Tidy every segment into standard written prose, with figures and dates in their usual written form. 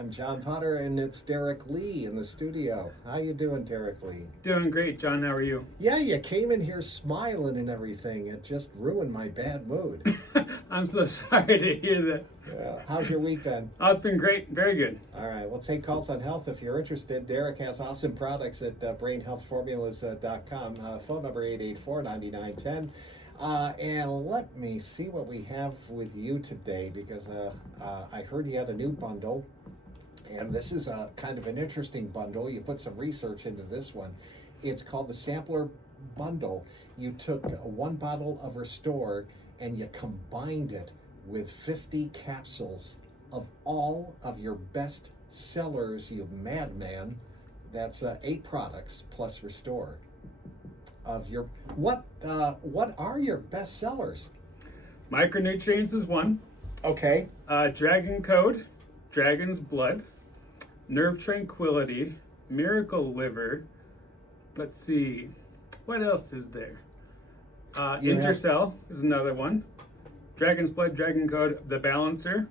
I'm John Potter, and it's Derek Lee in the studio. How you doing, Derek Lee? Doing great, John. How are you? Yeah, you came in here smiling and everything. It just ruined my bad mood. I'm so sorry to hear that. How's your week been? Oh, it's been great. Very good. All right, we'll take calls on health if you're interested. Derek has awesome products at brainhealthformulas.com. Phone number 884-9910. And let me see what we have with you today, because I heard you had a new bundle, and this is a kind of an interesting bundle. You put some research into this one. It's called the Sampler Bundle. You took one bottle of Restore and you combined it with 50 capsules of all of your best sellers, you madman. That's 8 products plus Restore. Of your what are your best sellers? Micronutrients is one. Okay. Dragon Code, Dragon's Blood, Nerve Tranquility, Miracle Liver. Let's see, what else is there? Intercell is another one. Dragon's Blood, Dragon Code, The Balancer.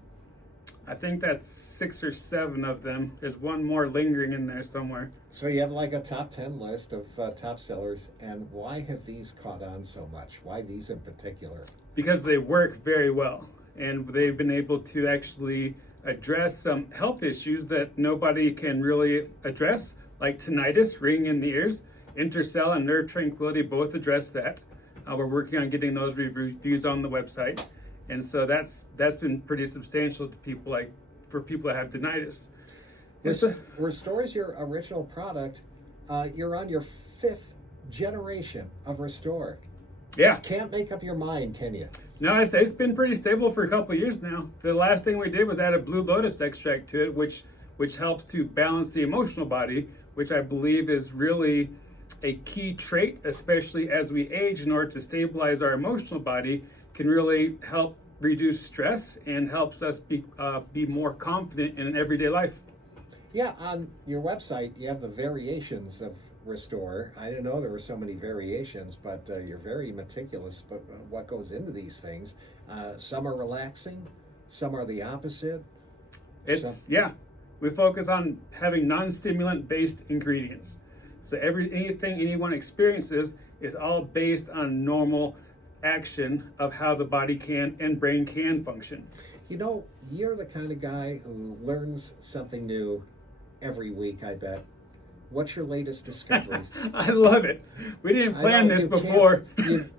I think that's 6 or 7 of them. There's one more lingering in there somewhere. So you have like a top 10 list of top sellers, and why have these caught on so much? Why these in particular? Because they work very well, and they've been able to actually address some health issues that nobody can really address, like tinnitus, ringing in the ears. Intercell and Nerve Tranquility both address that. We're working on getting those reviews on the website. And so that's been pretty substantial to people, like for people that have tinnitus. Restore is your original product. You're on your 5th generation of Restore. Yeah. Can't make up your mind, can you? No, it's been pretty stable for a couple of years now. The last thing we did was add a blue lotus extract to it, which helps to balance the emotional body, which I believe is really a key trait, especially as we age. In order to stabilize our emotional body, can really help reduce stress and helps us be more confident in everyday life. Yeah, on your website, you have the variations of Restore. I didn't know there were so many variations, but you're very meticulous about what goes into these things. Some are relaxing, some are the opposite. We focus on having non-stimulant based ingredients. So anything anyone experiences is all based on normal action of how the body can and brain can function. You know, you're the kind of guy who learns something new every week, I bet. What's your latest discoveries? I love it. We didn't plan this before.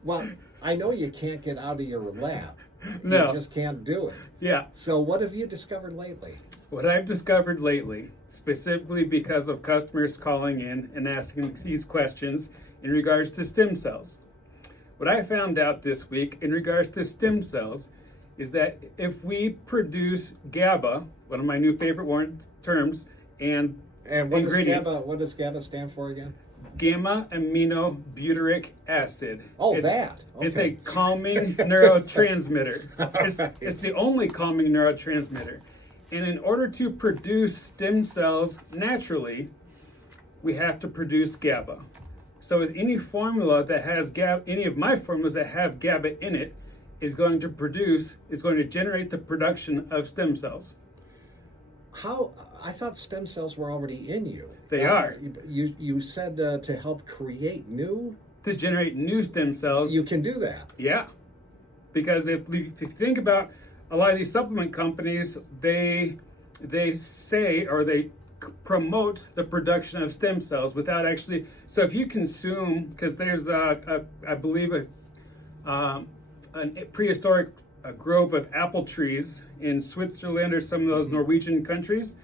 Well, I know you can't get out of your lab. No. You just can't do it. Yeah. So what have you discovered lately? What I've discovered lately, specifically because of customers calling in and asking these questions in regards to stem cells. What I found out this week in regards to stem cells is that if we produce GABA, one of my new favorite terms, and what ingredients. What does GABA stand for again? Gamma aminobutyric acid. Oh, Okay. It's a Okay. calming neurotransmitter. It's the only calming neurotransmitter. And in order to produce stem cells naturally, we have to produce GABA. So with any formula that has GABA, any of my formulas that have GABA in it, is going to generate the production of stem cells. How? I thought stem cells were already in you. They are. You said to help create new. To generate new stem cells. You can do that. Yeah. Because if you think about a lot of these supplement companies, they say, or they promote the production of stem cells without actually. So if you consume, because there's I believe a prehistoric grove of apple trees in Switzerland or some of those Norwegian countries,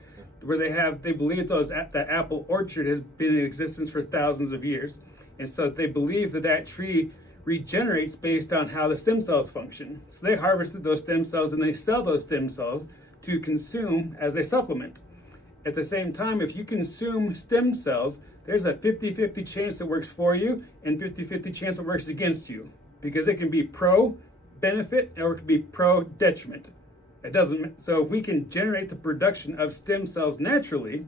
where they believe that apple orchard has been in existence for thousands of years, and so they believe that tree regenerates based on how the stem cells function. So they harvested those stem cells and they sell those stem cells to consume as a supplement. At the same time, if you consume stem cells, there's a 50-50 chance it works for you and 50-50 chance it works against you, because it can be pro-benefit or it can be pro-detriment. So if we can generate the production of stem cells naturally,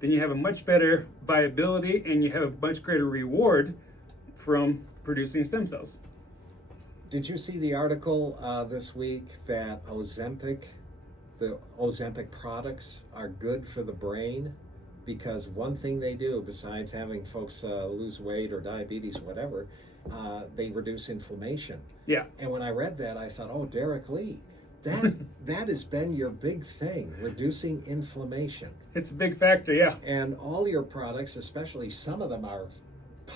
then you have a much better viability and you have a much greater reward from producing stem cells. Did you see the article this week that Ozempic the Ozempic products are good for the brain, because one thing they do, besides having folks lose weight or diabetes, whatever, they reduce inflammation. Yeah. And when I read that, I thought, oh, Derek Lee, that has been your big thing, reducing inflammation. It's a big factor, yeah. And all your products, especially some of them, are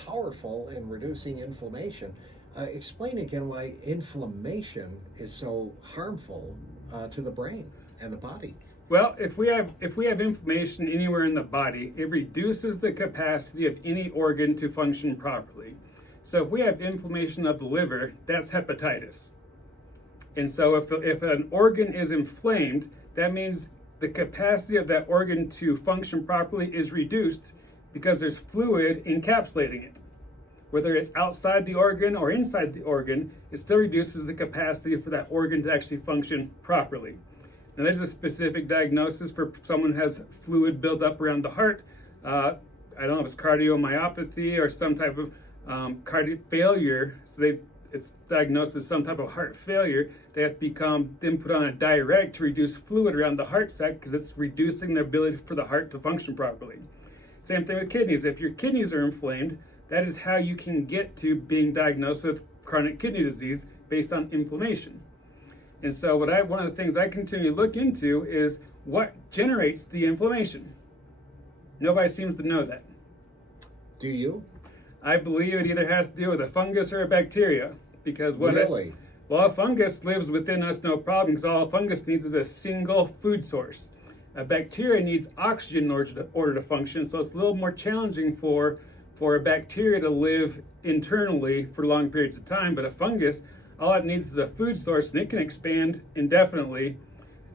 powerful in reducing inflammation. Explain again why inflammation is so harmful to the brain and the body. Well, if we have inflammation anywhere in the body, it reduces the capacity of any organ to function properly. So if we have inflammation of the liver, that's hepatitis. And so if an organ is inflamed, that means the capacity of that organ to function properly is reduced because there's fluid encapsulating it. Whether it's outside the organ or inside the organ, it still reduces the capacity for that organ to actually function properly. Now, there's a specific diagnosis for someone who has fluid buildup around the heart. I don't know if it's cardiomyopathy or some type of cardiac failure. So it's diagnosed as some type of heart failure. They have to then put on a diuretic to reduce fluid around the heart sac because it's reducing the ability for the heart to function properly. Same thing with kidneys. If your kidneys are inflamed, that is how you can get to being diagnosed with chronic kidney disease based on inflammation. And so one of the things I continue to look into is what generates the inflammation. Nobody seems to know that. Do you? I believe it either has to do with a fungus or a bacteria, because Really? a fungus lives within us no problem, because all a fungus needs is a single food source. A bacteria needs oxygen in order to function, so it's a little more challenging for a bacteria to live internally for long periods of time. But a fungus, all it needs is a food source, and it can expand indefinitely.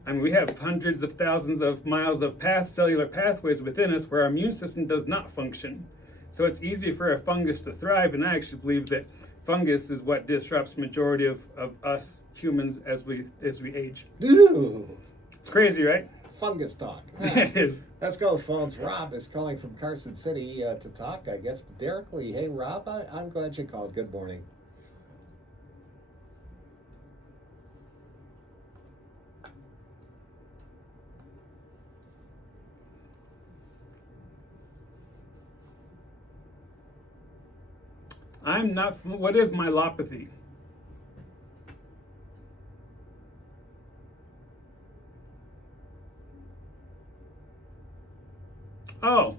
I mean, we have hundreds of thousands of miles of cellular pathways within us where our immune system does not function. So it's easy for a fungus to thrive, and I actually believe that fungus is what disrupts the majority of us humans as we age. Ooh. It's crazy, right? Fungus talk. It is. Let's go to the phones. Rob is calling from Carson City to talk, I guess, to Derek Lee. Hey, Rob, I'm glad you called. Good morning. What is myelopathy? Oh.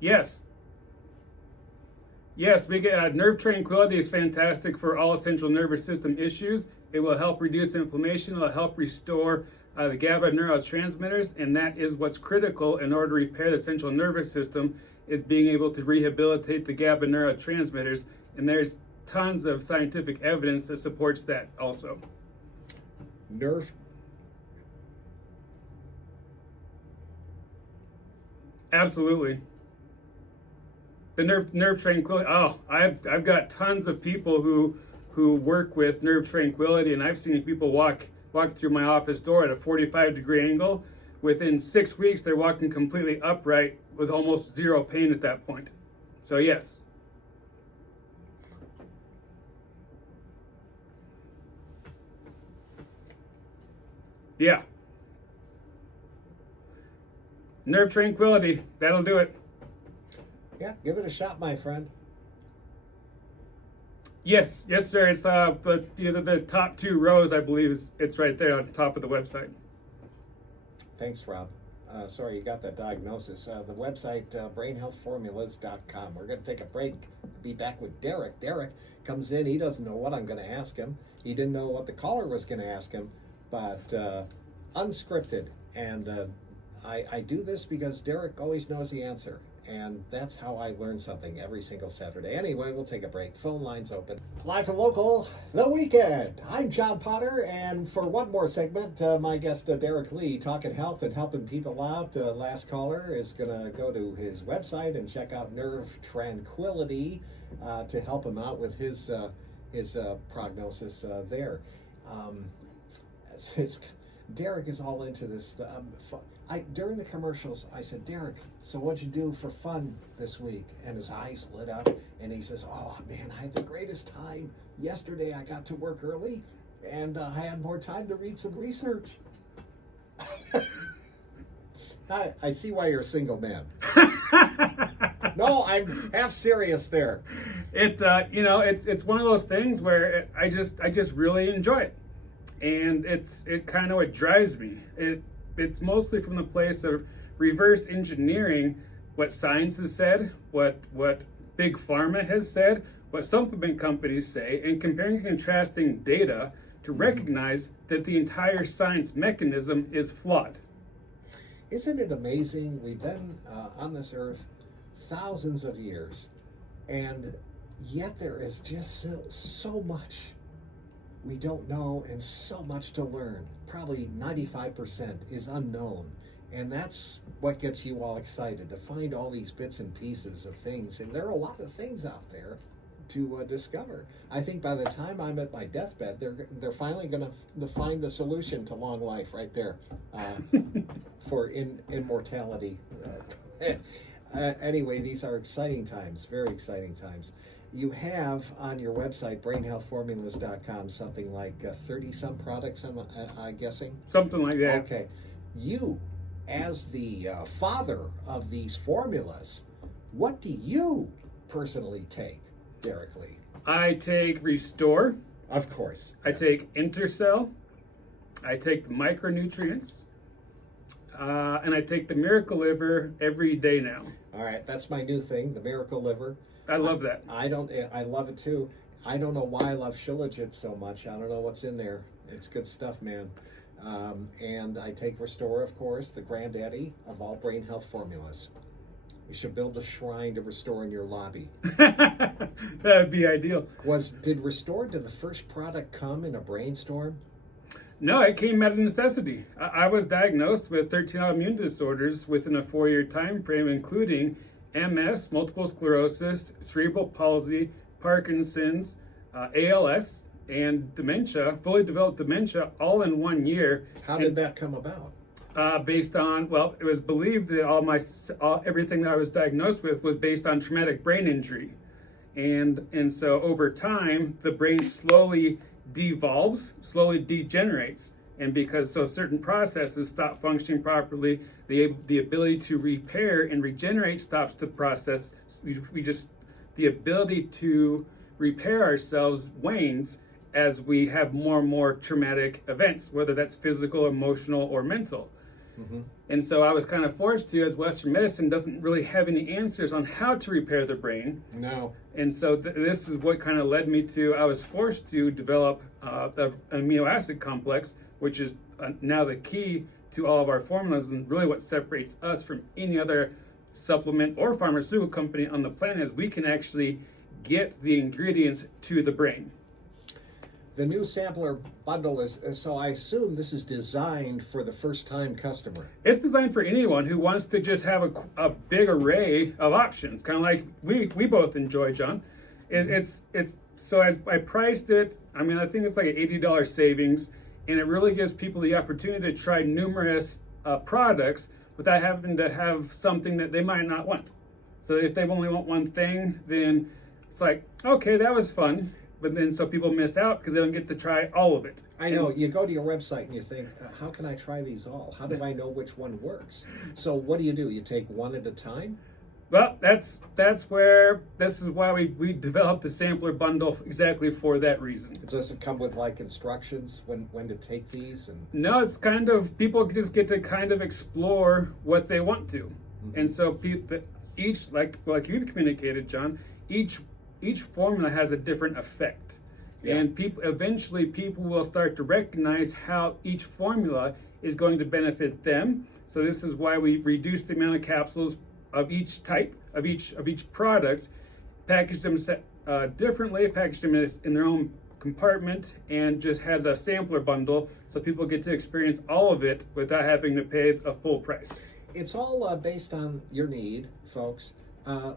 Yes. Yes, nerve tranquility is fantastic for all central nervous system issues. It will help reduce inflammation. It will help restore the GABA neurotransmitters, and that is what's critical in order to repair the central nervous system, is being able to rehabilitate the GABA neurotransmitters, and there's tons of scientific evidence that supports that also. Nerve. Absolutely. The nerve tranquility. Oh, I've got tons of people who work with nerve tranquility, and I've seen people walk through my office door at a 45-degree angle. Within 6 weeks, they're walking completely upright with almost zero pain at that point. So yes. Yeah. Nerve tranquility, that'll do it. Yeah, give it a shot, my friend. Yes, sir. It's the top 2 rows, I believe, it's right there on top of the website. Thanks, Rob. Sorry you got that diagnosis. The website, brainhealthformulas.com. We're going to take a break. Be back with Derek. Derek comes in. He doesn't know what I'm going to ask him. He didn't know what the caller was going to ask him, but unscripted. And I do this because Derek always knows the answer. And that's how I learn something every single Saturday. Anyway, we'll take a break. Phone lines open. Live and local, The Weekend. I'm John Potter, and for one more segment, my guest, Derek Lee, talking health and helping people out. Last caller is going to go to his website and check out Nerve Tranquility to help him out with his prognosis there. Derek is all into this. During the commercials, I said, Derek, so what'd you do for fun this week? And his eyes lit up, and he says, oh, man, I had the greatest time. Yesterday, I got to work early, and I had more time to read some research. I see why you're a single man. No, I'm half serious there. It's one of those things where I just really enjoy it, and it kind of what drives me. It's mostly from the place of reverse engineering what science has said, what big pharma has said, what supplement companies say, and comparing and contrasting data to recognize that the entire science mechanism is flawed. Isn't it amazing? We've been on this earth thousands of years, and yet there is just so much we don't know and so much to learn. Probably 95% is unknown, and that's what gets you all excited, to find all these bits and pieces of things. And there are a lot of things out there to discover. I think by the time I'm at my deathbed, they're finally going to find the solution to long life right there, for immortality. Anyway, these are exciting times, very exciting times. You have on your website, brainhealthformulas.com, something like 30 some products, I'm guessing? Something like that. Okay. You, as the father of these formulas, what do you personally take, Derek Lee? I take Restore. Of course. I take Intercell. I take the micronutrients. And I take the Miracle Liver every day now. All right, that's my new thing, the Miracle Liver. I love that. I love it too. I don't know why I love Shilajit so much. I don't know what's in there. It's good stuff, man. And I take Restore, of course, the granddaddy of all brain health formulas. You should build a shrine to Restore in your lobby. That'd be ideal. Did the first product come in a brainstorm? No, it came out of necessity. I was diagnosed with 13 autoimmune disorders within a 4-year time frame, including MS, multiple sclerosis, cerebral palsy, Parkinson's, ALS, and dementia, fully developed dementia, all in 1 year. How did that come about? Based on, it was believed that everything that I was diagnosed with was based on traumatic brain injury. And so over time, the brain slowly devolves, slowly degenerates. And because certain processes stop functioning properly, the ability to repair and regenerate stops the process. The ability to repair ourselves wanes as we have more and more traumatic events, whether that's physical, emotional, or mental. Mm-hmm. And so I was kind of forced to, as Western medicine doesn't really have any answers on how to repair the brain. No. And so this is what kind of led me to, I was forced to develop an amino acid complex, which is now the key to all of our formulas, and really what separates us from any other supplement or pharmaceutical company on the planet is we can actually get the ingredients to the brain. The new sampler bundle is, so I assume this is designed for the first-time customer. It's designed for anyone who wants to just have a big array of options, kind of like we both enjoy, John. It's so as I priced it, I think it's like an $80 savings, and it really gives people the opportunity to try numerous products without having to have something that they might not want. So if they only want one thing, then it's like, okay, that was fun. But then so people miss out because they don't get to try all of it. I know. You go to your website and you think, how can I try these all? How do I know which one works? So what do? You take one at a time? Well, that's where, this is why we developed the sampler bundle exactly for that reason. Does it come with like instructions when to take these? No, it's kind of, people just get to kind of explore what they want to. Mm-hmm. And so each, like you communicated, John, each formula has a different effect. Yeah. And eventually people will start to recognize how each formula is going to benefit them. So this is why we reduce the amount of capsules of each type, of each product, package them differently, package them in their own compartment, and just had a sampler bundle so people get to experience all of it without having to pay a full price. It's all based on your need, folks.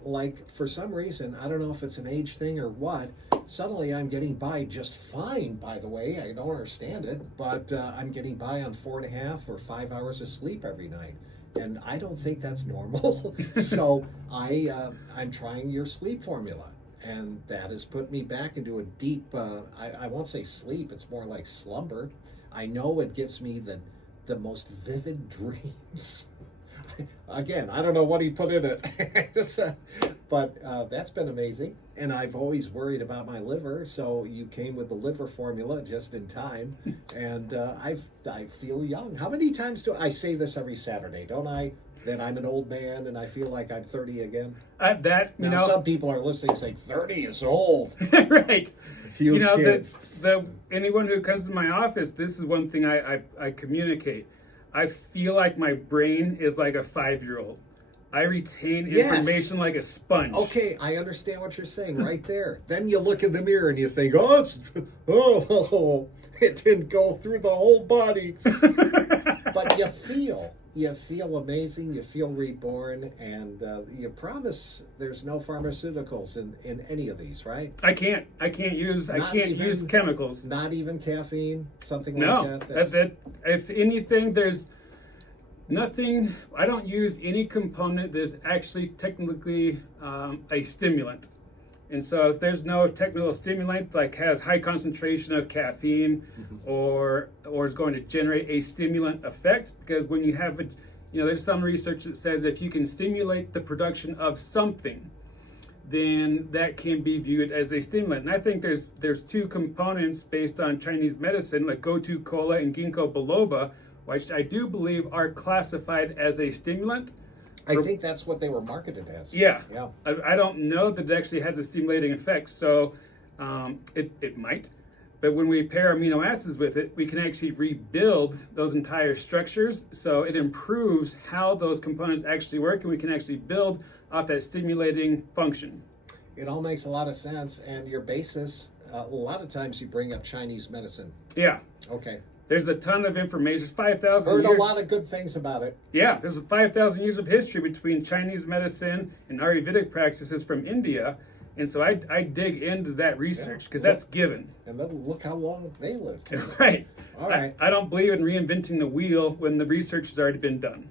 Like for some reason, I don't know if it's an age thing or what, suddenly I'm getting by just fine, by the way. I don't understand it, but I'm getting by on 4.5 or 5 hours of sleep every night. And I don't think that's normal. So I'm trying your sleep formula. And that has put me back into a deep, I won't say sleep, it's more like slumber. I know it gives me the most vivid dreams. Again, I don't know what he put in it, but that's been amazing. And I've always worried about my liver, so you came with the liver formula just in time, and I feel young. How many times do I say this every Saturday? Don't I? That I'm an old man and I feel like I'm 30 again. Now, Some people are listening saying 30 is old. right? You know, kids. Anyone who comes to my office, this is one thing I communicate. I feel like my brain is like a 5-year-old. I retain information like a sponge. Okay, I understand what you're saying right there. Then you look in the mirror and you think, oh, it didn't go through the whole body. But you feel amazing, you feel reborn, and you promise there's no pharmaceuticals in any of these, right? I can't use chemicals. Not even caffeine, something like No, that. If anything, there's nothing. I don't use any component that's actually technically a stimulant. And so if there's no technical stimulant like has high concentration of caffeine or is going to generate a stimulant effect, because when you have it, there's some research that says if you can stimulate the production of something, then that can be viewed as a stimulant. And I think there's two components based on Chinese medicine, like Gotu kola and ginkgo biloba, which I do believe are classified as a stimulant. I think that's what they were marketed as. Yeah. Yeah. I don't know that it actually has a stimulating effect, so it might. But when we pair amino acids with it, we can actually rebuild those entire structures. So it improves how those components actually work, and we can actually build off that stimulating function. It all makes a lot of sense. And your basis, a lot of times you bring up Chinese medicine. Yeah. Okay. There's a ton of information. There's 5,000 Heard years. a lot of good things about it. Yeah, there's 5,000 years of history between Chinese medicine and Ayurvedic practices from India. And so I dig into that research because that's given. And then look how long they lived. Right. All right. I don't believe in reinventing the wheel when the research has already been done.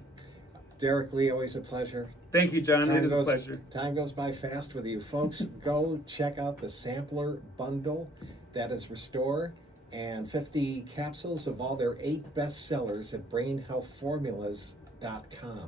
Derek Lee, always a pleasure. Thank you, John. It is a pleasure. Time goes by fast with you. Folks, go check out the sampler bundle that is Restore, and 50 capsules of all their 8 bestsellers at brainhealthformulas.com.